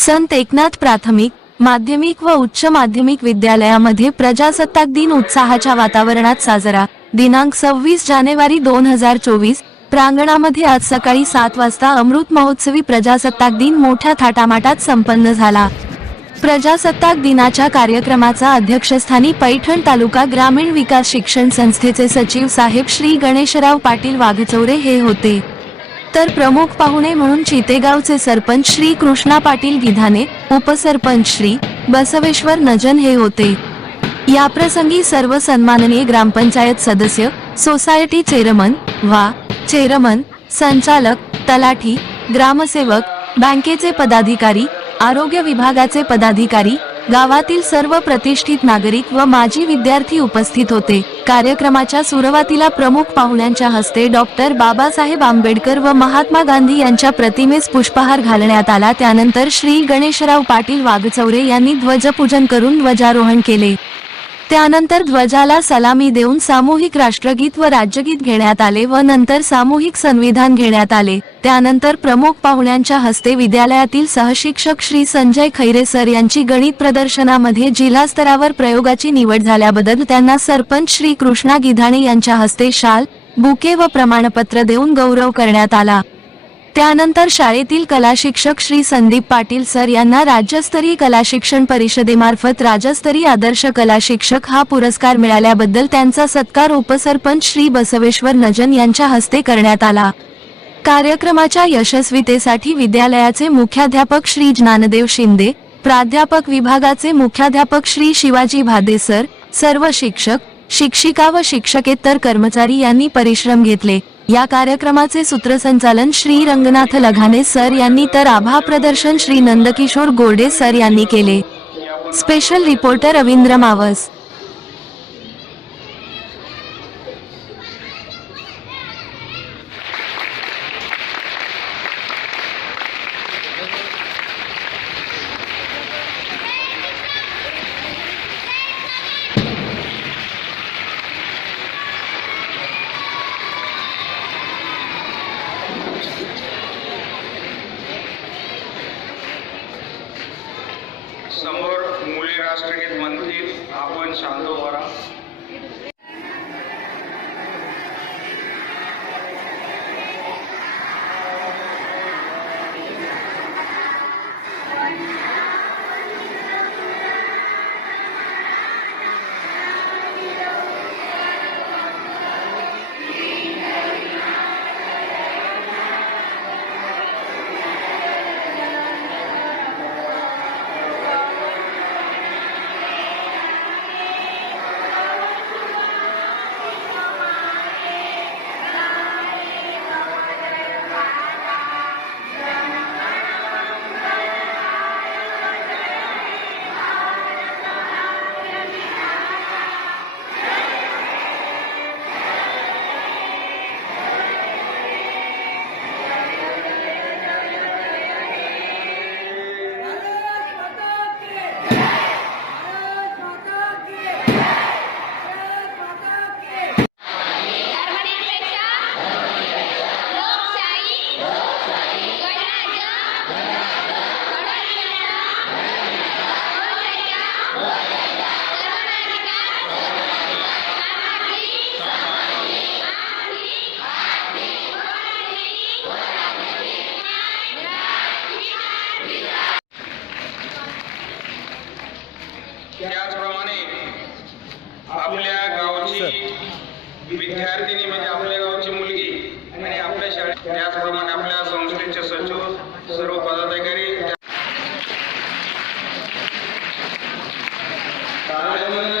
संत एकनाथ प्राथमिक माध्यमिक व उच्च माध्यमिक विद्यालयामध्ये प्रजासत्ताक दिन उत्साहाच्या वातावरणात साजरा. दिनांक सव्वीस जानेवारी दोन हजार चोवीस प्रांगणामध्ये आज सकाळी सात वाजता अमृत महोत्सवी प्रजासत्ताक दिन मोठ्या थाटामाटात संपन्न झाला. प्रजासत्ताक दिनाच्या कार्यक्रमाचा अध्यक्षस्थानी पैठण तालुका ग्रामीण विकास शिक्षण संस्थेचे सचिव साहेब श्री गणेशराव पाटील वाघचौरे हे होते. तर प्रमुख पाहुणे म्हणून चितेगावचे सरपंच श्री कृष्णा पाटील गिधाने उपसरपंच श्री बसवेश्वर नजन हे होते. याप्रसंगी सर्व सन्माननीय ग्रामपंचायत सदस्य सोसायटी चेअरमन वा चेअरमन संचालक तलाठी ग्रामसेवक बँकेचे पदाधिकारी आरोग्य विभागाचे पदाधिकारी गावातील सर्व प्रतिष्ठित नागरिक व माजी विद्यार्थी उपस्थित होते. कार्यक्रमाच्या सुरुवातीला प्रमुख पाहुण्यांच्या हस्ते डॉक्टर बाबासाहेब आंबेडकर व महात्मा गांधी यांच्या प्रतिमेस पुष्पहार घालण्यात आला. त्यानंतर श्री गणेशराव पाटील वाघचौरे यांनी ध्वजपूजन करून ध्वजारोहण केले. त्यानंतर ध्वजाला सलामी देऊन सामूहिक राष्ट्रगीत व राज्यगीत घेण्यात आले व नंतर सामूहिक संविधान घेण्यात आले. त्यानंतर प्रमुख पाहुण्यांच्या हस्ते विद्यालयातील सहशिक्षक श्री संजय खैरे सर यांची गणित प्रदर्शनामध्ये जिल्हा स्तरावर प्रयोगाची निवड झाल्याबद्दल त्यांना सरपंच श्री कृष्णा गिधाणे यांच्या हस्ते शाल बुके व प्रमाणपत्र देऊन गौरव करण्यात आला. त्यानंतर शाळेतील कला शिक्षक श्री संदीप पाटील सर यांना राज्यस्तरीय कला शिक्षण परिषदेमार्फत राज्यस्तरीय आदर्श कला शिक्षक हा पुरस्कार मिळाल्याबद्दल त्यांचा सत्कार उपसरपंच श्री बसवेश्वर नजन यांच्या हस्ते करण्यात आला. कार्यक्रमाच्या यशस्वीतेसाठी विद्यालयाचे मुख्याध्यापक श्री ज्ञानदेव शिंदे प्राध्यापक विभागाचे मुख्याध्यापक श्री शिवाजी भादेसर सर्व शिक्षक शिक्षिका व शिक्षकेतर कर्मचारी यांनी परिश्रम घेतले. या कार्यक्रमाचे सूत्रसंचालन श्री रंगनाथ लघाने सर यांनी तर आभा प्रदर्शन श्री नंदकिशोर गोडे सर यांनी केले. स्पेशल रिपोर्टर रवींद्र मावस. मुले राष्ट्रगीत म्हणतील आपण शांत उभा राहा त्याचप्रमाणे आपल्या गावची विद्यार्थिनी म्हणजे आपल्या गावची मुलगी आणि आपल्या शाळेत त्याचप्रमाणे आपल्या संस्थेचे सचिव सर्व पदाधिकारी. कार्यक्रम